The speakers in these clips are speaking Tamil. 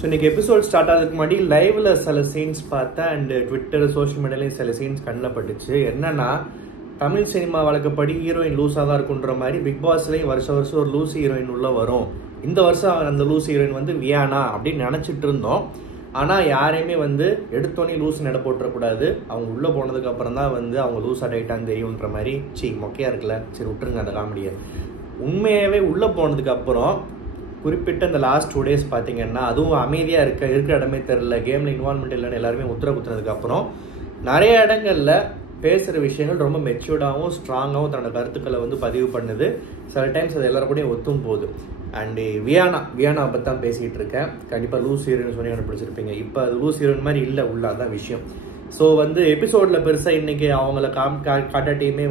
ஸோ இன்றைக்கி எபிசோட் ஸ்டார்ட் ஆகிறதுக்கு முன்னாடி லைவில் சில சீன்ஸ் பார்த்தேன் அண்ட் ட்விட்டர் சோஷியல் மீடியாலையும் சில சீன்ஸ் கண்ணில் பட்டுச்சு. என்னன்னா, தமிழ் சினிமா வழக்கப்படி ஹீரோயின் லூஸாக தான் இருக்குன்ற மாதிரி பிக் பாஸ்லேயும் வருஷம் ஒரு லூஸ் ஹீரோயின் உள்ளே வரும். இந்த வருஷம் அந்த லூஸ் ஹீரோயின் வியானா அப்படின்னு நினச்சிட்டு இருந்தோம். ஆனால் யாரையுமே எடுத்தோன்னே லூஸ் நட போட்டுறக்கூடாது. அவங்க உள்ளே போனதுக்கு அப்புறம் தான் அவங்க லூஸாக டைட்டான்னு தெரியுன்ற மாதிரி மொக்கையாக இருக்குல்ல, சரி விட்டுருங்க அந்த காமெடியை. உண்மையாகவே உள்ளே போனதுக்கு அப்புறம் குறிப்பிட்ட இந்த லாஸ்ட் 2 days பார்த்தீங்கன்னா, அதுவும் அமைதியாக இருக்கிற இடமே தெரில, கேமில் இன்வால்மெண்ட் இல்லைன்னு எல்லாருமே முத்திர குத்துனதுக்கப்புறம் நிறைய இடங்களில் பேசுகிற விஷயங்கள் ரொம்ப மெச்சூர்டாகவும் ஸ்ட்ராங்காகவும் தன்னோட கருத்துக்களை பதிவு பண்ணுது. சில டைம்ஸ் அது எல்லாரும் கூட ஒத்தும் போகுது. அண்டு வியானா பற்றி தான் பேசிகிட்டு இருக்கேன். கண்டிப்பாக லூஸ் ஹீரோயின் சொல்லி கண்டுபிடிச்சிருப்பீங்க. இப்போ அது லூஸ் ஹீரோயின் மாதிரி இல்லை, உள்ள அதான் விஷயம். ஸோ எபிசோடில் பெருசாக இன்றைக்கி அவங்கள காட்டாட்டியுமே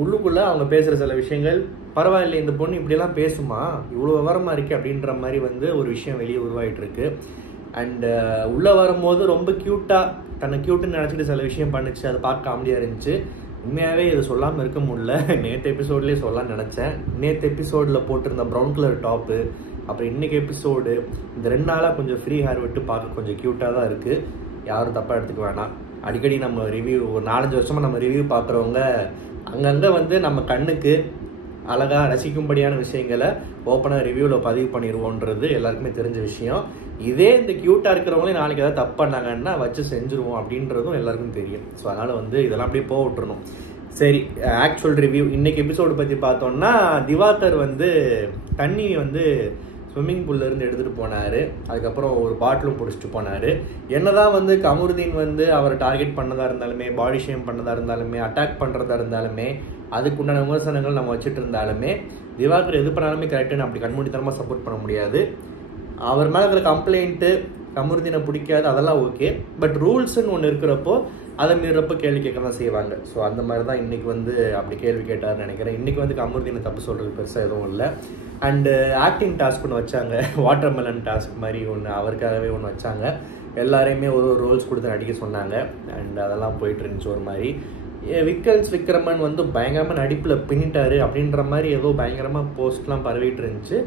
உள்ளுக்குள்ளே அவங்க பேசுகிற சில விஷயங்கள் பரவாயில்லை, இந்த பொண்ணு இப்படியெல்லாம் பேசுமா, இவ்வளோ விவரமாக இருக்குது அப்படின்ற மாதிரி ஒரு விஷயம் வெளியே உருவாகிட்டு இருக்கு. அண்டு உள்ளே வரும்போது ரொம்ப க்யூட்டாக தன்னை க்யூட்டுன்னு நினச்சிட்டு சில விஷயம் பண்ணிச்சு. அதை பார்க்க காமெடியாக இருந்துச்சு. உண்மையாகவே இதை சொல்லாமல் இருக்க முடியல. நேற்று எபிசோட்லேயே சொல்லலாம்னு நினச்சேன். நேற்று எபிசோடில் போட்டிருந்த ப்ரௌன் கலர் டாப்பு, அப்புறம் இன்றைக்கி எபிசோடு, இந்த 2 நாளாக கொஞ்சம் ஃப்ரீ ஹேர் விட்டு பார்க்க கொஞ்சம் க்யூட்டாக தான் இருக்குது. யாரும் தப்பாக எடுத்துக்க வேணாம். அடிக்கடி நம்ம ரிவ்யூ ஒரு 4-5 வருஷமாக நம்ம ரிவ்யூ பார்க்குறவங்க அங்கங்கே நம்ம கண்ணுக்கு அழகாக ரசிக்கும்படியான விஷயங்களை ஓப்பனாக ரிவ்யூவில் பதிவு பண்ணிடுவோன்றது எல்லாருக்குமே தெரிஞ்ச விஷயம். இதே இந்த க்யூட்டாக இருக்கிறவங்களே நாளைக்கு ஏதாவது தப்பு பண்ணாங்கன்னா வச்சு செஞ்சுருவோம் அப்படின்றதும் எல்லாருக்கும் தெரியும். ஸோ அதனால் இதெல்லாம் அப்படியே போக விட்டுறணும். சரி, ஆக்சுவல் ரிவ்யூ இன்னைக்கு எபிசோடு பற்றி பார்த்தோம்னா, திவாகர் தண்ணி ஸ்விம்மிங் பூல்லேருந்து எடுத்துகிட்டு போனார். அதுக்கப்புறம் ஒரு பாட்டிலும் பிடிச்சிட்டு போனார். என்னதான் கமருதீன் அவரை டார்கெட் பண்ணதாக இருந்தாலுமே, பாடி ஷேம் பண்ணதாக இருந்தாலுமே, அட்டாக் பண்ணுறதா இருந்தாலுமே, அதுக்குண்டான விமர்சனங்கள் நம்ம வச்சுட்டு இருந்தாலுமே, திவாகர் எது பண்ணாலுமே கரெக்டுன்னு அப்படி கண்மூடித்தனமாக சப்போர்ட் பண்ண முடியாது. அவர் மேலே இருக்கிற கம்ப்ளைண்ட்டு கமருதீனை பிடிக்காது, அதெல்லாம் ஓகே. பட் ரூல்ஸ்ன்னு ஒன்று இருக்கிறப்போ அதை மீறப்போ கேள்வி கேட்க தான் செய்வாங்க. ஸோ அந்த மாதிரி தான் இன்றைக்கி அப்படி கேள்வி கேட்டார்னு நினைக்கிறேன். இன்றைக்கி கமருதீனை தப்பு சொல்கிறது பெருசாக எதுவும் இல்லை. அண்டு ஆக்டிங் டாஸ்க் ஒன்று வச்சாங்க, வாட்டர் மெலன் டாஸ்க் மாதிரி ஒன்று அவருக்காகவே ஒன்று வச்சாங்க. எல்லாரையுமே ஒரு ரோல்ஸ் கொடுத்து நடிக்க சொன்னாங்க. அண்ட் அதெல்லாம் போயிட்டு இருந்துச்சு. ஒரு மாதிரி விக்ரமன் பயங்கரமாக நடிப்பில் பின்னிட்டாரு அப்படின்ற மாதிரி ஏதோ பயங்கரமாக போஸ்ட்லாம் பரவிட்டு இருந்துச்சு.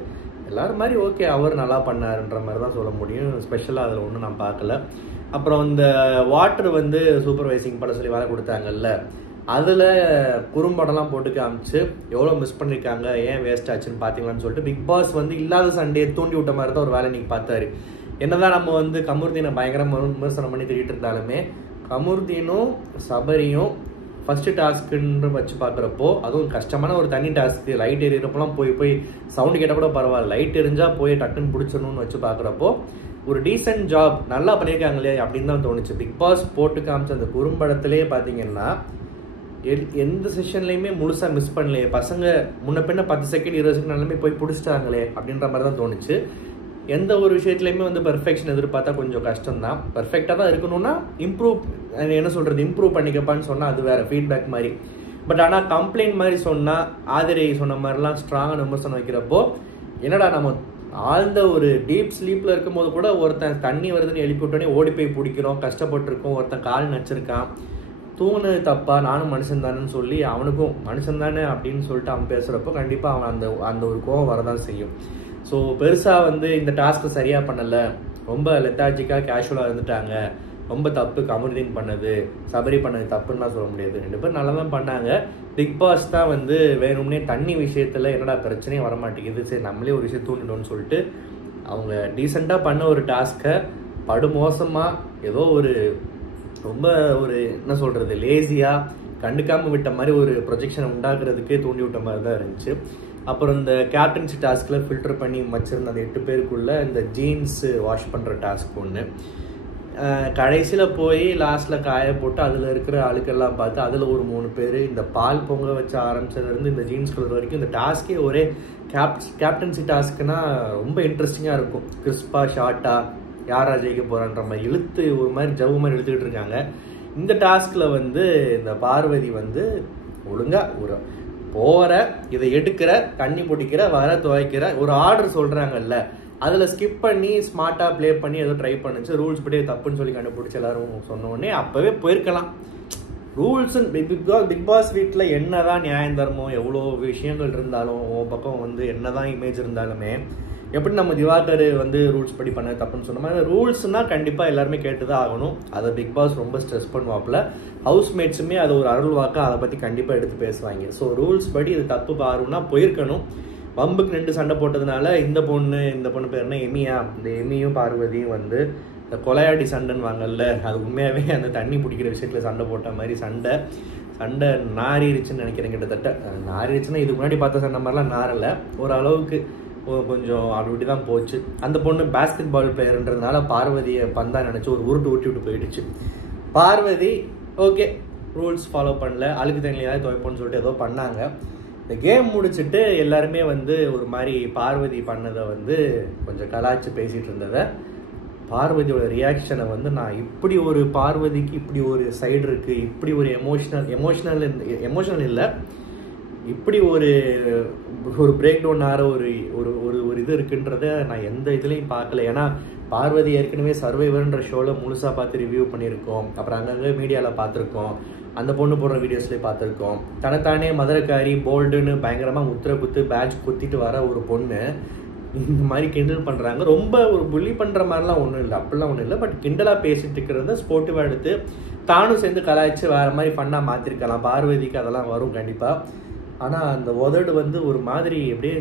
எல்லோரும் மாதிரி ஓகே, அவர் நல்லா பண்ணாருன்ற மாதிரி தான் சொல்ல முடியும். ஸ்பெஷலாக அதில் ஒன்றும் நான் பார்க்கல. அப்புறம் இந்த வாட்டர் சூப்பர்வைசிங் பண்ண சொல்லி வேலை கொடுத்தாங்கல்ல, அதில் குறும்படம்லாம் போட்டு காமிச்சு எவ்வளோ மிஸ் பண்ணியிருக்காங்க, ஏன் வேஸ்ட் ஆச்சுன்னு பார்த்தீங்களான்னு சொல்லிட்டு பிக் பாஸ் இல்லாத சண்டையை தூண்டி விட்ட மாதிரி தான் ஒரு வேலை நீங்கள் பார்த்தாரு. என்னதான் நம்ம கமருதீனை பயங்கரமாக விமர்சனம் பண்ணி திட்டிகிட்டு இருந்தாலுமே, கமருதீனும் சபரியும் ஃபஸ்ட்டு டாஸ்க்குன்ற வச்சு பார்க்குறப்போ, அதுவும் கஷ்டமான ஒரு தனி டாஸ்க்கு, லைட் எறிகிறப்பெல்லாம் போய் சவுண்டு கேட்டால் கூட பரவாயில்ல, லைட் எரிஞ்சால் போய் டக்குன்னு பிடிச்சிடணும்னு வச்சு பார்க்குறப்போ ஒரு டீசென்ட் ஜாப் நல்லா பண்ணியிருக்காங்களே அப்படின்னு தான் தோணுச்சு. பிக் பாஸ் போட்டு காமிச்ச அந்த குறும்படத்திலே பார்த்தீங்கன்னா எந்த செஷன்லையுமே முழுசாக மிஸ் பண்ணலையே. பசங்க முன்ன பின்ன 10 செகண்ட் 20 செகண்ட் எல்லாமே போய் பிடிச்சிட்டாங்களே அப்படின்ற மாதிரி தான் தோணுச்சு. எந்த ஒரு விஷயத்துலையுமே பெர்ஃபெக்ஷன் எதிர்பார்த்தா கொஞ்சம் கஷ்டம்தான். பர்ஃபெக்டாக தான் இருக்கணும்னா இம்ப்ரூவ் பண்ணிக்கப்பான்னு சொன்னால் அது வேறு ஃபீட்பேக் மாதிரி. பட் ஆனால் கம்ப்ளைண்ட் மாதிரி சொன்னால், ஆதிரை சொன்ன மாதிரிலாம் ஸ்ட்ராங்கான விமர்சனம் வைக்கிறப்போ, என்னடா நம்ம ஆழ்ந்த ஒரு டீப் ஸ்லீப்பில் இருக்கும்போது கூட ஒருத்தன் தண்ணி வருதுன்னு எழுப்பி விட்டோன்னே ஓடி போய் பிடிக்கிறோம், கஷ்டப்பட்டுருக்கோம், ஒருத்தன் கால் நச்சிருக்கான், தூங்குனது தப்பா, நானும் மனுஷன் தானேன்னு சொல்லி அவனுக்கும் மனுஷன் தானே அப்படின்னு சொல்லிட்டு அவன் பேசுகிறப்போ கண்டிப்பாக அவன் அந்த ஒரு கோவம் வரதான் செய்யும். ஸோ பெருசாக இந்த டாஸ்க்கு சரியாக பண்ணலை, ரொம்ப லெத்தாஜிக்காக கேஷுவலாக இருந்துட்டாங்க, ரொம்ப தப்பு கமருதீன் பண்ணது, சபரி பண்ணது தப்புன்னா சொல்ல முடியாது. 2 பேரும் நல்லா தான் பண்ணாங்க. பிக் பாஸ் தான் வேணும்னே தண்ணி விஷயத்தில் என்னடா பிரச்சனையும் வரமாட்டேங்குது, சரி நம்மளே ஒரு விஷயம் தூண்டிட்டோம்னு சொல்லிட்டு அவங்க டீசெண்டாக பண்ண ஒரு டாஸ்க்கை படுமோசமாக ஏதோ ரொம்ப என்ன சொல்கிறது, லேசியாக கண்டுக்காமல் விட்ட மாதிரி ஒரு ப்ரொஜெக்ஷனை உண்டாக்குறதுக்கே தூண்டி விட்ட மாதிரி தான் இருந்துச்சு. அப்புறம் இந்த கேப்டன்சி டாஸ்கில் ஃபில்டர் பண்ணி வச்சுருந்த அந்த 8 பேருக்குள்ளே இந்த ஜீன்ஸு வாஷ் பண்ணுற டாஸ்க் ஒன்று, கடைசியில் போய் லாஸ்ட்டில் காய போட்டு அதில் இருக்கிற ஆளுக்கெல்லாம் பார்த்து அதில் ஒரு 3 பேர் இந்த பால் பொங்க வச்சு ஆரம்பிச்சதுலேருந்து இந்த ஜீன்ஸ் கலர் வரைக்கும் இந்த டாஸ்க்கே ஒரே கேப்டன்சி டாஸ்க்குனா ரொம்ப இன்ட்ரெஸ்டிங்காக இருக்கும். கிறிஸ்பாக ஷார்ட்டாக யாரா ஜெயிக்க போகிறான்ற மாதிரி இழுத்து ஒரு மாதிரி ஜவு மாதிரி இழுத்துக்கிட்டு இருக்காங்க. இந்த டாஸ்கில் இந்த பார்வதி ஒழுங்காக ஒரு போகிற, இதை எடுக்கிற, தண்ணி பிடிக்கிற, வர துவைக்கிற ஒரு ஆர்டர் சொல்கிறாங்கல்ல, அதில் ஸ்கிப் பண்ணி ஸ்மார்ட்டாக ப்ளே பண்ணி ஏதோ ட்ரை பண்ணுச்சு. ரூல்ஸ் படி தப்புன்னு சொல்லி கண்டுபிடிச்சி எல்லாரும் சொன்னோடனே அப்போவே போயிருக்கலாம். ரூல்ஸுன்னு பிக் பாஸ் வீட்டில் என்ன தான் நியாயம் தர்மம் எவ்வளோ விஷயங்கள் இருந்தாலும், பக்கம் என்ன தான் இமேஜ் இருந்தாலுமே எப்படி நம்ம திவாகர் வந்து ரூல்ஸ் படி பண்ண தப்புன்னு சொன்ன மாதிரி ரூல்ஸ்னால் கண்டிப்பாக எல்லாருமே கேட்டு தான் ஆகணும். அதை பிக் பாஸ் ரொம்ப ஸ்ட்ரெஸ் பண்ணுவாப்புல. ஹவுஸ்மேட்ஸுமே அது ஒரு அருள்வாக்க அதை பற்றி கண்டிப்பாக எடுத்து பேசுவாங்க. ஸோ ரூல்ஸ் படி இது தப்பு பாருன்னா போயிருக்கணும். வம்புக்கு 2 சண்டை போட்டதுனால இந்த பொண்ணு பேர் என்ன எமியா, இந்த எமியும் பார்வதியும் வந்து இந்த கொலையாடி சண்டைன்னு வாங்கல்ல, அது உண்மையாகவே அந்த தண்ணி பிடிக்கிற விஷயத்தில் சண்டை போட்ட மாதிரி சண்டை நாரிடுச்சுன்னு நினைக்கிறேன். கிட்டத்தட்ட நாரிடுச்சுன்னா இதுக்கு முன்னாடி பார்த்த சண்டை மாதிரிலாம் நாரலை, ஓரளவுக்கு கொஞ்சம் அப்படி தான் போச்சு. அந்த பொண்ணு பேஸ்கெட் பால் பிளேயர்ன்றதுனால பார்வதியை பந்தா நினச்சி ஒரு உருட்டு விட்டு போயிடுச்சு. பார்வதி ஓகே ரூல்ஸ் ஃபாலோ பண்ணல, அழுக்கு தண்ணியில் துவைப்போன்னு சொல்லிட்டு ஏதோ பண்ணாங்க. இந்த கேம் முடிச்சுட்டு எல்லாருமே வந்து ஒரு மாதிரி பார்வதி பண்ணதை வந்து கொஞ்சம் கலாய்ச்சி பேசிகிட்டு இருந்ததை, பார்வதியோட ரியாக்ஷனை வந்து நான் இப்படி ஒரு பார்வதிக்கு இப்படி ஒரு சைடு இருக்குது, இப்படி ஒரு எமோஷனல் இல்லை, இப்படி ஒரு பிரேக் டவுன் ஆகிற ஒரு இது இருக்குன்றத நான் எந்த இதுலேயும் பார்க்கல. ஏன்னா பார்வதி ஏற்கனவே சர்வைவர்ன்ற ஷோவில் முழுசாக பார்த்து ரிவ்யூ பண்ணியிருக்கோம், அப்புறம் அங்கங்கே மீடியாவில் பார்த்துருக்கோம், அந்த பொண்ணு போடுற வீடியோஸ்லேயே பார்த்துருக்கோம். தனத்தானே மதுரைக்காரி போல்டுன்னு பயங்கரமாக முத்திரை குத்து பேட்ச் குத்திட்டு வர ஒரு பொண்ணு இந்த மாதிரி கிண்டல் பண்ணுறாங்க. ரொம்ப ஒரு புள்ளி பண்ணுற மாதிரிலாம் ஒன்றும் இல்லை, அப்படிலாம் ஒன்றும் இல்லை. பட் கிண்டலாக பேசிட்டு இருக்கிறத ஸ்போர்ட்டிவாக எடுத்து தானும் சேர்ந்து கலாய்ச்சி வேறு மாதிரி ஃபன்னாக மாற்றிருக்கலாம். பார்வதிக்கு அதெல்லாம் வரும் கண்டிப்பாக. ஆனால் அந்த உதடு வந்து ஒரு மாதிரி அப்படியே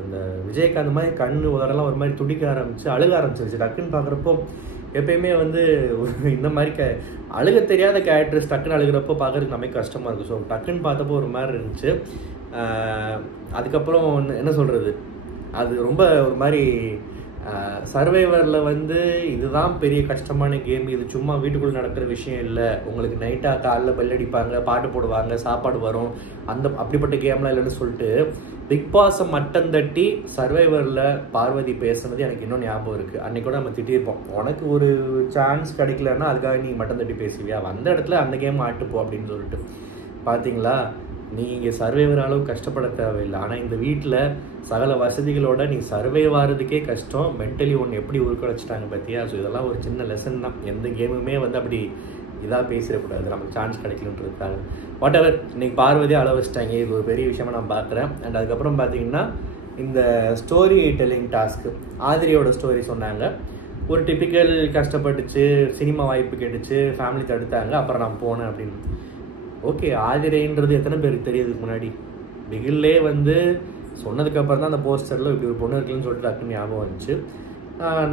அந்த விஜயகாந்த் மாதிரி கண்ணு உதடெல்லாம் ஒரு மாதிரி துடிக்க ஆரம்பிச்சு அழுக ஆரம்பிச்சிருச்சு. டக்குன்னு பார்க்குறப்போ எப்பயுமே வந்து இந்த மாதிரி அழுக தெரியாத கேரக்டர்ஸ் டக்குன்னு அழுகிறப்போ பார்க்குறதுக்கு நமக்கு கஷ்டமாக இருக்கும். ஸோ டக்குன்னு பார்த்தப்போ ஒரு மாதிரி இருந்துச்சு. அதுக்கப்புறம் என்ன சொல்கிறது, அது ரொம்ப ஒரு மாதிரி சர்வைவரில் வந்து இதுதான் பெரிய கஷ்டமான கேம், இது சும்மா வீட்டுக்குள்ளே நடக்கிற விஷயம் இல்லை, உங்களுக்கு நைட்டாக காலைல பெல் அடிப்பாங்க, பாட்டு போடுவாங்க, சாப்பாடு வரும், அப்படிப்பட்ட கேம்லாம் இல்லைன்னு சொல்லிட்டு பிக் பாஸை மட்டம் தட்டி சர்வைவரில் பார்வதி பேசுனது எனக்கு இன்னும் ஞாபகம் இருக்குது. அன்றைக்கி கூட நம்ம திட்டியிருப்போம், உனக்கு ஒரு சான்ஸ் கிடைக்கலன்னா அதுக்காக நீ மட்டம் தட்டி பேசுவியா, வந்த இடத்துல அந்த கேம் ஆட்டுப்போம் அப்படின்னு சொல்லிட்டு. பார்த்தீங்களா, நீங்கள் சர்வைவர் அளவு கஷ்டப்பட தேவையில்லை. ஆனால் இந்த வீட்டில் சகல வசதிகளோட நீ சர்வைவ் ஆகிறதுக்கே கஷ்டம், மென்டலி ஒன்று எப்படி உருக்கடைச்சிட்டாங்க பார்த்தியா. ஸோ இதெல்லாம் ஒரு சின்ன லெசன் தான். எந்த கேமுமே வந்து அப்படி இதாக பேசிடக்கூடாது, நமக்கு சான்ஸ் கிடைக்கலன்றதுக்காக. வாட் எவர், இன்னைக்கு பார்வதியை அளவு வச்சிட்டாங்க, இது ஒரு பெரிய விஷயமா நான் பார்க்குறேன். அண்ட் அதுக்கப்புறம் பார்த்தீங்கன்னா இந்த ஸ்டோரி டெல்லிங் டாஸ்க்கு ஆதிரியோட ஸ்டோரி சொன்னாங்க. ஒரு டிப்பிக்கல் கஷ்டப்பட்டுச்சு, சினிமா வாய்ப்பு கேட்டுச்சு, ஃபேமிலி தடுத்தாங்க, அப்புறம் நான் போனேன் அப்படின்னு. ஓகே, ஆதிரைன்றது எத்தனை பேருக்கு தெரியுதுக்கு முன்னாடி? பிகில்லே வந்து சொன்னதுக்கப்புறம் தான் அந்த போஸ்டரில் இப்படி ஒரு பொண்ணு இருக்குன்னு சொல்லிட்டு டக்குன்னு ஞாபகம் வந்துச்சு.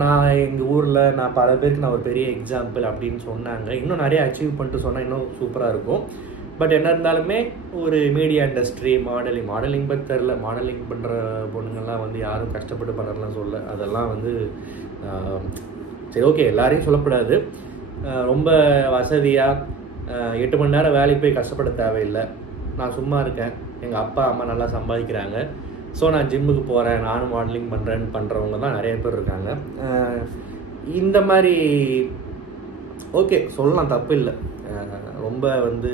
நான் எங்கள் ஊரில் நான் பல பேருக்கு நான் ஒரு பெரிய எக்ஸாம்பிள் அப்படின்னு சொன்னாங்க. இன்னும் நிறைய அச்சீவ் பண்ணிட்டு சொன்னால் இன்னும் சூப்பராக இருக்கும். பட் என்ன இருந்தாலுமே ஒரு மீடியா இண்டஸ்ட்ரி, மாடலிங் பற்றி தெரில, மாடலிங் பண்ணுற பொண்ணுங்கள்லாம் வந்து யாரும் கஷ்டப்பட்டு பண்ணுறலாம் சொல்ல, அதெல்லாம் வந்து சரி ஓகே எல்லாரையும் சொல்லக்கூடாது. ரொம்ப வசதியாக 8 மணி நேரம் வேலைக்கு போய் கஷ்டப்பட தேவையில்லை, நான் சும்மா இருக்கேன், எங்கள் அப்பா அம்மா நல்லா சம்பாதிக்கிறாங்க, ஸோ நான் ஜிம்முக்கு போகிறேன், நானும் மாடலிங் பண்ணுறவங்க தான் நிறைய பேர் இருக்காங்க. இந்த மாதிரி ஓகே சொல்லலாம், தப்பு இல்லை. ரொம்ப வந்து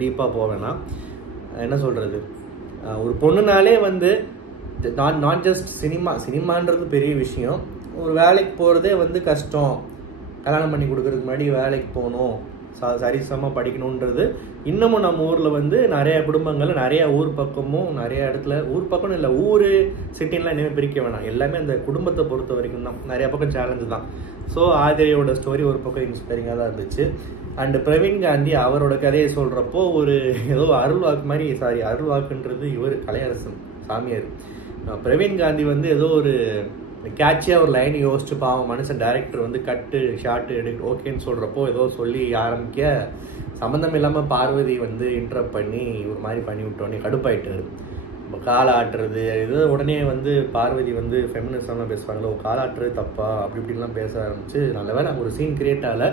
டீப்பாக போவேன்னா என்ன சொல்கிறது, ஒரு பொண்ணுனாலே வந்து நாட் ஜஸ்ட் சினிமான்றது பெரிய விஷயம். ஒரு வேலைக்கு போகிறதே வந்து கஷ்டம், கல்யாணம் பண்ணி கொடுக்கறதுக்கு முன்னாடி வேலைக்கு போகணும், சரிசமமாக படிக்கணுன்றது இன்னமும் நம்ம ஊரில் வந்து நிறைய குடும்பங்கள், நிறைய ஊர் பக்கமும் நிறைய இடத்துல, ஊர் பக்கம்னு இல்லை, ஊர் சிட்டின்லாம் இனிமேல் பிரிக்க வேணாம், எல்லாமே அந்த குடும்பத்தை பொறுத்த வரைக்கும் தான். நிறைய பக்கம் சேலஞ்சு தான். ஸோ ஆதிரையோட ஸ்டோரி ஒரு பக்கம் இன்ஸ்பைரிங்காக தான் இருந்துச்சு. அண்டு பிரவீன் காந்தி அவரோட கதையை சொல்கிறப்போ ஒரு ஏதோ அருள்வாக்கு மாதிரி, அருள்வாக்குன்றது இவர் கலையரசன் சாமியார். பிரவீன் காந்தி வந்து ஏதோ ஒரு கேட்சியாக ஒரு லைன் யோசிச்சு பாவம் மனுஷன் டைரக்டர் வந்து கட்டு ஷார்ட்டு எடுக்க ஓகேன்னு சொல்கிறப்போ ஏதோ சொல்லி ஆரம்பிக்க சம்மந்தம் இல்லாமல் பார்வதி வந்து இன்டரப்ட் பண்ணி ஒரு மாதிரி பண்ணி விட்டோன்னே கடுப்பாயிட்டாரு. கால் ஆட்டுறது இது உடனே வந்து பார்வதி வந்து ஃபெமினிசம்லாம் பேசுவாங்களோ, கால் ஆட்டுறது தப்பா அப்படி இப்படின்லாம் பேச ஆரம்பிச்சு. நல்ல வேலை ஒரு சீன் கிரியேட் ஆகலை,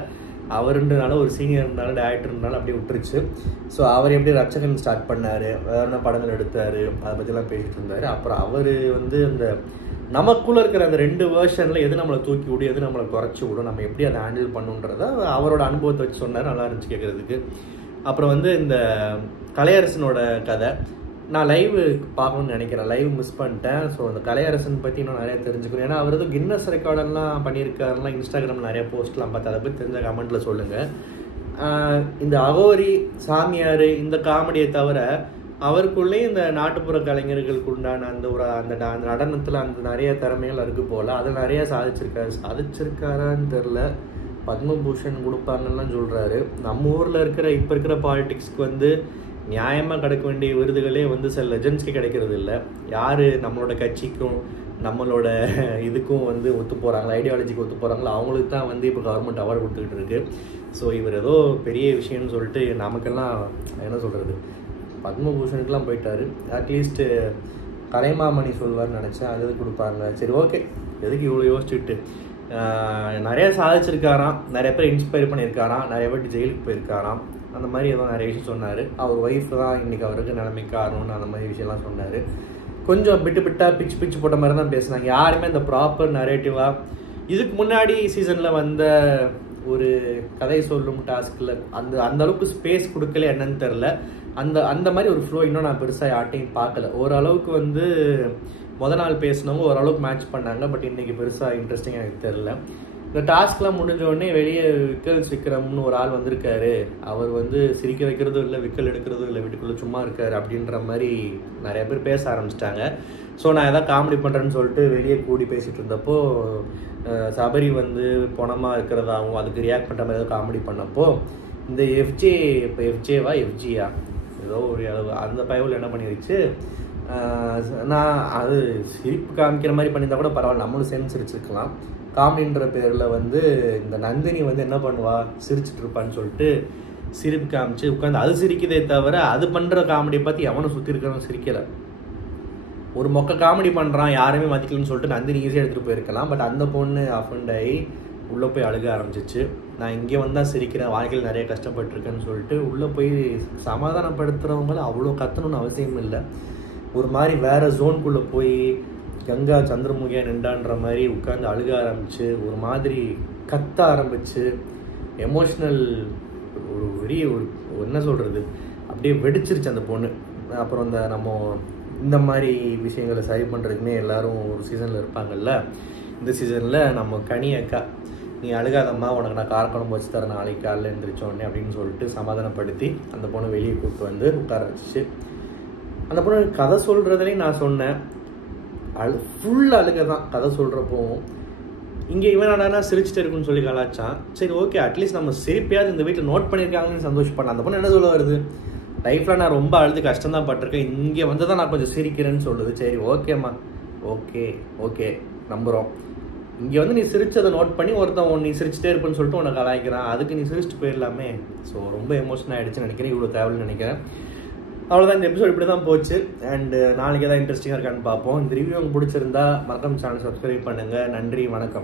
அவருன்றனால ஒரு சீனியர் இருந்தாலும் டேரக்டர் இருந்தாலும் அப்படியே விட்டுருச்சு. ஸோ அவர் எப்படி ரட்சகன் ஸ்டார்ட் பண்ணார், வேறு என்ன படங்கள் எடுத்தார், அதை பற்றிலாம் பேசிகிட்டு இருந்தார். அப்புறம் அவர் வந்து அந்த நமக்குள்ளே இருக்கிற அந்த 2 வேர்ஷனில் எது நம்மளை தூக்கி விடும், எது நம்மளை குறைச்சி விடும், நம்ம எப்படி அதை ஹேண்டில் பண்ணுன்றத அவரோட அனுபவத்தை வச்சு சொன்னார். நல்லா இருந்துச்சு கேட்குறதுக்கு. அப்புறம் வந்து இந்த கலையரசனோட கதை நான் லைவ் பார்க்கணும்னு நினைக்கிறேன், லைவ் மிஸ் பண்ணிட்டேன். ஸோ அந்த கலையரசன் பற்றி இன்னும் நிறைய தெரிஞ்சுக்கணும். ஏன்னா அவர் எதுவும் கின்னஸ் ரெக்கார்டெல்லாம் பண்ணியிருக்காருலாம், இன்ஸ்டாகிராமில் நிறைய போஸ்ட்லாம் பார்த்து, அதை பற்றி தெரிஞ்ச கமெண்ட்டில் சொல்லுங்கள். இந்த அகோரி சாமியார் இந்த காமெடியை தவிர அவருக்குள்ளே இந்த நாட்டுப்புற கலைஞர்களுக்கு உண்டான அந்த நடனத்தில் அந்த நிறைய திறமைகள் இருக்கு போல், அதை நிறையா சாதிச்சிருக்காரான்னு தெரில. பத்மபூஷன் கொடுப்பாங்கலாம் சொல்கிறாரு. நம்ம ஊரில் இப்போ இருக்கிற பாலிடிக்ஸ்க்கு வந்து நியாயமாக கிடைக்க வேண்டிய விருதுகளே வந்து சில லெஜண்ட்ஸ்க்கு கிடைக்கிறது இல்லை. யார் நம்மளோட கட்சிக்கும் நம்மளோட இதுக்கும் வந்து ஒத்து போகிறாங்களோ, ஐடியாலஜிக்கு ஒத்து போகிறாங்களோ அவங்களுக்கு தான் வந்து இப்போ கவர்மெண்ட் அவார்டு கொடுத்துக்கிட்டு இருக்கு. ஸோ இவர் ஏதோ பெரிய விஷயம்னு சொல்லிட்டு நமக்கெல்லாம் என்ன சொல்கிறது, பத்மபூஷனுக்கெலாம் போயிட்டார். அட்லீஸ்ட்டு கலைமாமணி சொல்வார்னு நினச்சேன், அது கொடுப்பாங்க. சரி ஓகே, எதுக்கு இவ்வளோ யோசிச்சுட்டு. நிறைய சாதிச்சிருக்காராம், நிறைய பேர் இன்ஸ்பயர் பண்ணியிருக்காராம், நிறைய பேர் ஜெயிலுக்கு போயிருக்காராம். அந்த மாதிரி ஏதோ நிறைய விஷயம் சொன்னார். அவர் ஒய்ஃப் தான் இன்றைக்கி அவருக்கு நிலைமைக்கு காரணம்னு அந்த மாதிரி விஷயம்லாம் சொன்னார். கொஞ்சம் பிட்டாக பிச்சு போட்ட மாதிரி தான் பேசுனாங்க. யாருமே இந்த ப்ராப்பர் நரேட்டிவாக இதுக்கு முன்னாடி சீசனில் வந்த ஒரு கதை சொல்லும் டாஸ்கில் அந்த அளவுக்கு ஸ்பேஸ் கொடுக்கல என்னன்னு தெரில. அந்த மாதிரி ஒரு ஃப்ளோ இன்னும் நான் பெருசாக யார்ட்டையும் பார்க்கல. ஓரளவுக்கு வந்து நாள் பேசினவங்க ஓரளவுக்கு மேட்ச் பண்ணாங்க. பட் இன்றைக்கி பெருசாக இன்ட்ரெஸ்டிங்காக எனக்கு தெரில. இந்த டாஸ்க்லாம் முடிஞ்ச உடனே வெளியே விக்கல்ம்னு ஒரு ஆள் வந்திருக்காரு. அவர் வந்து சிரிக்க வைக்கிறதும் இல்லை, விக்கல் எடுக்கிறதும் இல்லை, வீட்டுக்குள்ளே சும்மா இருக்காரு அப்படின்ற மாதிரி நிறைய பேர் பேச ஆரம்பிச்சிட்டாங்க. ஸோ நான் எதாவது காமெடி பண்ணுறேன்னு சொல்லிட்டு வெளியே கூடி பேசிகிட்டு இருந்தப்போ சபரி வந்து பணமாக இருக்கிறதாகவும் அதுக்கு ரியாக்ட் பண்ணுற மாதிரி ஏதோ காமெடி பண்ணப்போ இந்த எஃப்ஜியா ஏதோ ஒரு அந்த பயவில் என்ன பண்ணிருச்சு, நான் அது சிரிப்பு காமிக்கிற மாதிரி பண்ணியிருந்தா கூட பரவாயில்ல, நம்மளும் சேர்ந்து சிரிச்சிருக்கலாம். காமெடின்ற பேரில் வந்து இந்த நந்தினி வந்து என்ன பண்ணுவா, சிரிச்சுட்டு இருப்பான்னு சொல்லிட்டு சிரிப்பு காமிச்சு உட்காந்து அது சிரிக்குதே தவிர அது பண்ணுற காமெடியை பார்த்து எவனும் சுற்றி இருக்கிறவங்க சிரிக்கலை. ஒரு மொக்க காமெடி பண்ணுறான், யாருமே மதிக்கலன்னு சொல்லிட்டு நந்தினி ஈஸியாக எடுத்துகிட்டு போயிருக்கலாம். பட் அந்த பொண்ணு அஃபண்ட் ஆகி உள்ளே போய் அழுக ஆரம்பிச்சிச்சு. நான் இங்கே வந்தால் சிரிக்கிறேன், வாழ்க்கையில் நிறைய கஷ்டப்பட்டுருக்கேன்னு சொல்லிட்டு உள்ளே போய் சமாதானப்படுத்துகிறவங்களும் அவ்வளோ கத்தணும்னு அவசியம் இல்லை. ஒரு மாதிரி வேறு ஜோனுக்குள்ளே போய் கங்கா சந்திரமுகியா நின்றான்ற மாதிரி உட்காந்து அழுக ஆரம்பிச்சு, ஒரு மாதிரி கத்த ஆரம்பிச்சு, எமோஷ்னல் ஒரு என்ன சொல்கிறது, அப்படியே வெடிச்சிருச்சு அந்த பொண்ணு. அப்புறம் நம்ம இந்த மாதிரி விஷயங்களை சரி பண்ணுறதுக்குமே எல்லோரும் ஒரு சீசனில் இருப்பாங்கல்ல. இந்த சீசனில் நம்ம கனி அக்கா, நீ அழுகாதம்மா, உனக்கு நான் காரக்குழம்பு வச்சு தரேன் நாளைக்கு காலையில் எழுந்திரிச்சோடனே அப்படின்னு சொல்லிட்டு சமாதானப்படுத்தி அந்த பொண்ணை வெளியே கூப்பிட்டு வந்து உட்கார வச்சிச்சு. அந்த பொண்ணு கதை சொல்கிறதுலேயும் நான் சொன்னேன், ஃபுல் அழுக தான் கதை சொல்கிறப்போவும். இங்கே இவன் என்னன்னா சிரிச்சுட்டு இருக்குன்னு சொல்லி கலாச்சான். சரி ஓகே, அட்லீஸ்ட் நம்ம சிரிப்பையாவது இந்த வீட்டில் நோட் பண்ணியிருக்காங்கன்னு சந்தோஷப்படலாம். அந்த பொண்ணு என்ன சொல்ல வருது, லைஃப்பில் நான் ரொம்ப அழுது கஷ்டம் தான் பட்டிருக்கேன், இங்கே வந்து தான் நான் கொஞ்சம் சிரிக்கிறேன்னு சொல்லுது. சரி ஓகேம்மா, ஓகே நம்புகிறோம். இங்கே வந்து நீ சிரிச்சதை நோட் பண்ணி ஒருத்தன் நீ சிரிச்சுட்டே இருப்பேன்னு சொல்லிட்டு உன்னை கலாய்க்கிறான், அதுக்கு நீ சிரிச்சுட்டு போயிடலாமே. ஸோ ரொம்ப எமோஷனாக ஆகிடுச்சுன்னு நினைக்கிறேன், இவ்வளோ தேவைன்னு நினைக்கிறேன். அவ்வளோதான், இந்த எபிசோட் இப்படி தான் போச்சு. அண்ட் நாளைக்கு எதாவது இன்ட்ரெஸ்டிங்காக இருக்கான்னு பார்ப்போம். இந்த ரிவ்யூ உங்களுக்கு பிடிச்சிருந்தா மறக்காம சேனல் சப்ஸ்கிரைப் பண்ணுங்கள். நன்றி, வணக்கம்.